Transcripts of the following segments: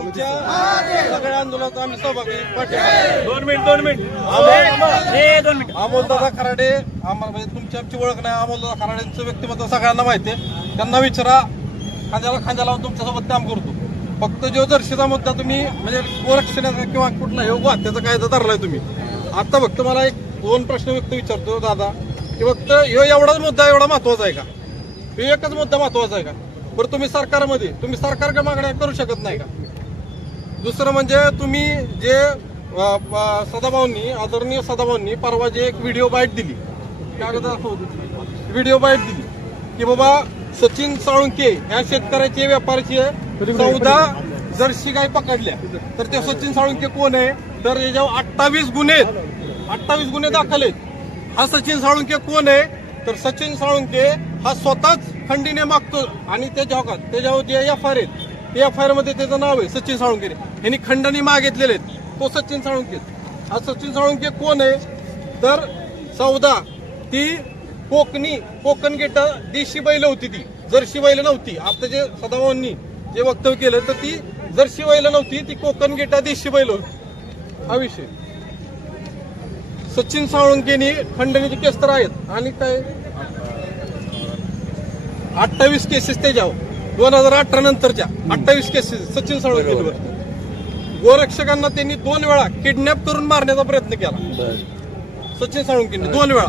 सगळ्या आंदोलनात आम्ही सहभागी दोन मिनिट दोन मिनिट अमोलदादा खराडे आम्हाला म्हणजे तुमची आमची ओळख नाही अमोलदादा खराडेंचं व्यक्तिमत्व सगळ्यांना माहिती आहे त्यांना विचारा खांद्याला खांद्या लावून तुमच्यासोबत काम करतो फक्त जो दर्शीचा मुद्दा तुम्ही म्हणजे गोरक्षणाचा किंवा कुठला योग हत्याचा कायदा धरलाय तुम्ही आता फक्त मला एक दोन प्रश्न व्यक्त विचारतो दादा की फक्त ह्यो एवढाच मुद्दा एवढा महत्त्वाचा आहे का हे एकच मुद्दा महत्त्वाचा आहे का? बरं तुम्ही सरकारमध्ये तुम्ही सरकारच्या मागण्या करू शकत नाही का? दुसरं म्हणजे तुम्ही जे सदाभाऊंनी आदरणीय सदाभाऊंनी परवा जे एक व्हिडिओ बाईट दिली कागद व्हिडिओ बाईट दिली की बाबा सचिन साळुंके ह्या शेतकऱ्याचे व्यापाऱ्याचे चौदा जर्सी गाय पकडल्या. तर ते सचिन साळुंके कोण आहे? तर याच्यावर अठ्ठावीस गुन्हे आहेत. अठ्ठावीस गुन्हे दाखल आहेत. हा सचिन साळुंके कोण आहे? तर सचिन साळुंके हा स्वतःच खंडीने मागतो आणि त्याच्या त्याच्यावर जे एफ आर हो, आहेत ते एफ आय आरमध्ये त्याचं नाव आहे सचिन साळुंके यांनी खंडणी मागितलेले आहेत. तो सचिन साळुंके हा सचिन साळुंके कोण आहे? तर चौदा ती कोकणी कोकण गेट देशी बैल होती ती. जर्शी बैल नव्हती. आता जे सदाभाऊंनी जे वक्तव्य केलं तर ती जर्शी बैल नव्हती ती कोकण गेटा देशी बैल होती. हा विषय. सचिन साळुंकेनी खंडणीचे केस तर आहेत. आणि काय? अठ्ठावीस केसेस त्याच्यावर. दोन हजार अठरा नंतरच्या अठ्ठावीस केसेस सचिन साळुंकेवर गोरक्षकांना त्यांनी दोन वेळा किडनॅप करून मारण्याचा प्रयत्न केला. सचिन साळुंकेंनी दोन वेळा.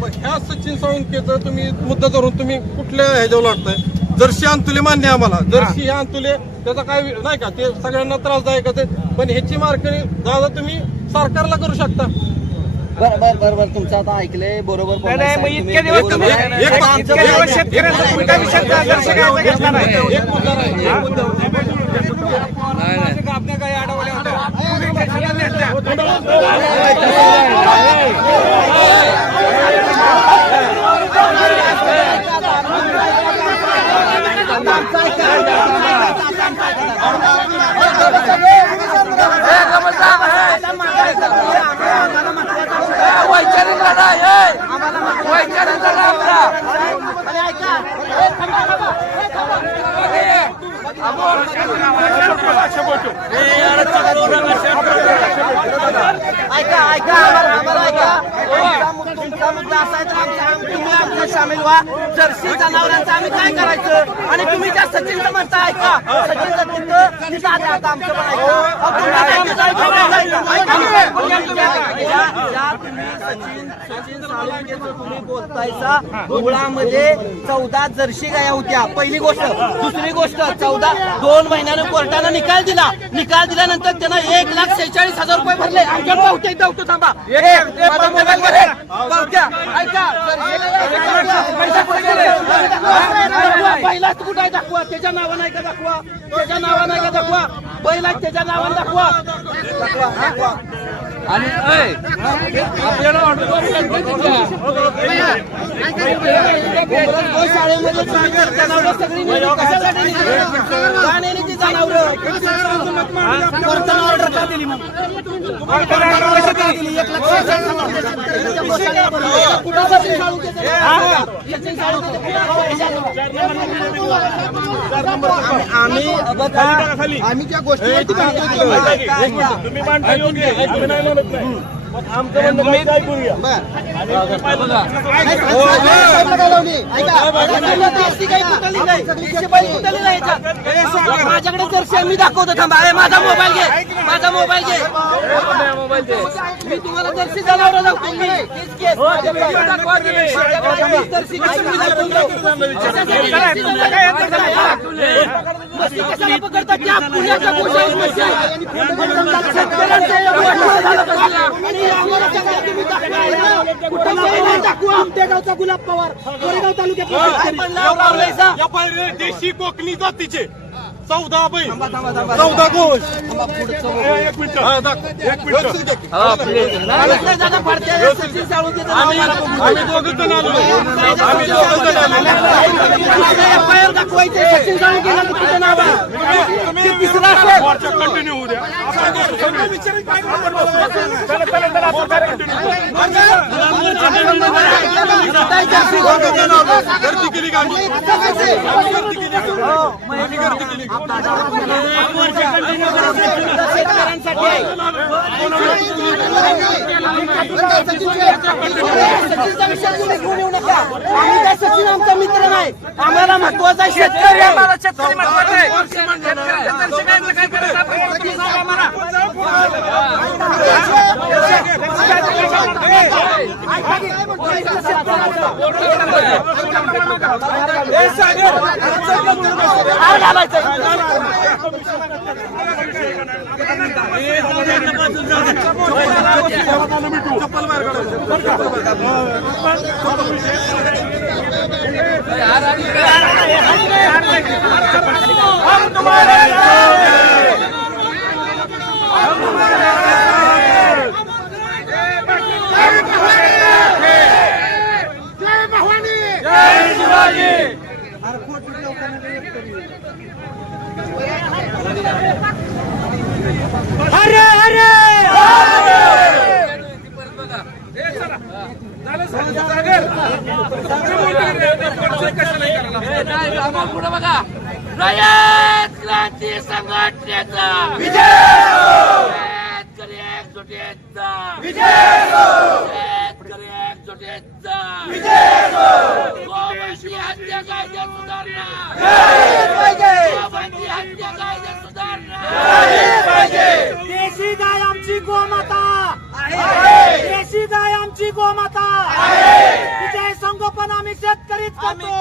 मग ह्या सचिन साळुंकेचा तुम्ही मुद्दा धरून तुम्ही कुठल्या ह्याच्यावर लढताय? जर्शी अंतुले मान्य आम्हाला. जर्शी ह्या अंतुले त्याचा काय नाही का? ते सगळ्यांना त्रासदायक आहे पण ह्याची मार्कणी दादा तुम्ही सरकारला करू शकता. बरं बरं बरं बरं. तुमचं आता ऐकलंय बरोबर नाही नाही मग इतके. दिवस तुम्ही. एक- इतके दिवस शेतकऱ्यांचा दर्शकाचा घेतला नाही एक मुद्दा नाही. एक मुद्दा ऐका ऐका आम्हाला आम्हाला ऐका सामील व्हा. जर्सी जनावरांचं आम्ही काय करायचं? आणि तुम्ही त्या सचिनचं म्हणता ऐका. सचिनचं तिथं तिथं आता आता आमचं तुम्ही. ज्या- ज्या बोलतायसा. मुळामध्ये चौदा जर्सी गाया होत्या. पहिली गोष्ट. दुसरी गोष्ट चौदा दोन महिन्यानं कोर्टानं निकाल दिला. निकाल दिल्यानंतर त्यानं एक लाख सेहेचाळीस हजार रुपये भरले. आमच्या पावत्या इथं होतो थांबा. ऐका. पैसा कुठे गेले? पहिलाच कुठं आहे दाखवा? त्याच्या नावानं आहे का दाखवा? त्याच्या नावानं आहे का दाखवा? पहिला त्याच्या नावानं दाखवा. सचिन साळुंकेचं आम्ही आम्ही ज्या गोष्टी तुम्ही Islamically. Mm. माझ्याकडे जर्सी मी दाखवतो थांबा माझा मोबाईल घे माझा मोबाईल घे मी तुम्हाला जर्सी जनावर पकडतात त्या पुण्याच्या गोष्टी आमटेगावचा गुलाब पवार कोरेगाव तालुक्यात देशी कोकणी जातीचे चौदा बैल चौदा गोष एक मिनिट एक मिनिट आम्ही दोघं जण आलो आम्ही दोघं जण आलो दाखवायचे सचिन साळुंकेला नाव आहे ते तिसरा असेल कंटिन्यू होऊ द्या गर्दी केली का आम्ही आम्ही गर्दी केली का? आम्ही गर्दी केली का? सचिनचा विषय तुम्ही घेऊन येऊ नका आम्ही काय सचिन आमचा मित्र नाही आम्हाला महत्त्वाचा शेतकरी आम्हाला शेतकरी महत्त्वाचा आहे हम तुम्हारे हार घालायचं रयत क्रांती संघटनेचा विजय एकजुटीचा विजय हत्या कायदे सुधारणा! देशी गाय आमची गोमाता! देशी गाय आमची गोमाता! विजय संगोपन आम्ही शेतकरीच करतो.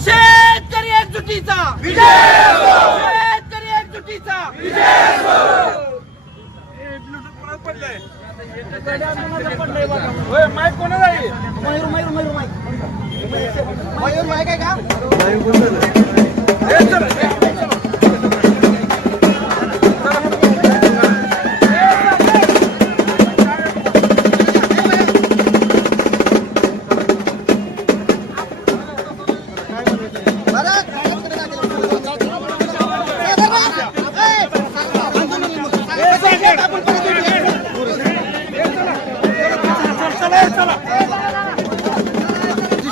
शेतकरी एकजुटीचा विजय शेतकरी एकजुटीचा माहीत कोणाला आहे मयूर मयूर मयूर माईक मयूर माईक आहे का जी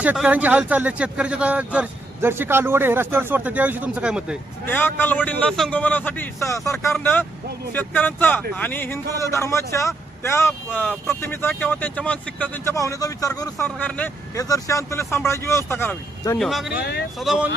शेतकऱ्यांची हाल चालले शेतकऱ्याच्या जर जर्शी कालवडे रस्त्यावर सोडतात त्याविषयी तुमचं काय मत आहे? त्या कालवडींना संगोपनासाठी स- सरकारनं शेतकऱ्यांचा आणि हिंदू धर्माच्या त्या अ, प्रतिमेचा किंवा त्यांच्या मानसिकता त्यांच्या भावनेचा विचार करून सरकारने हे जर शांतले सांभाळायची व्यवस्था करावी. ही धन्यवाद. मागणी सदाभाऊ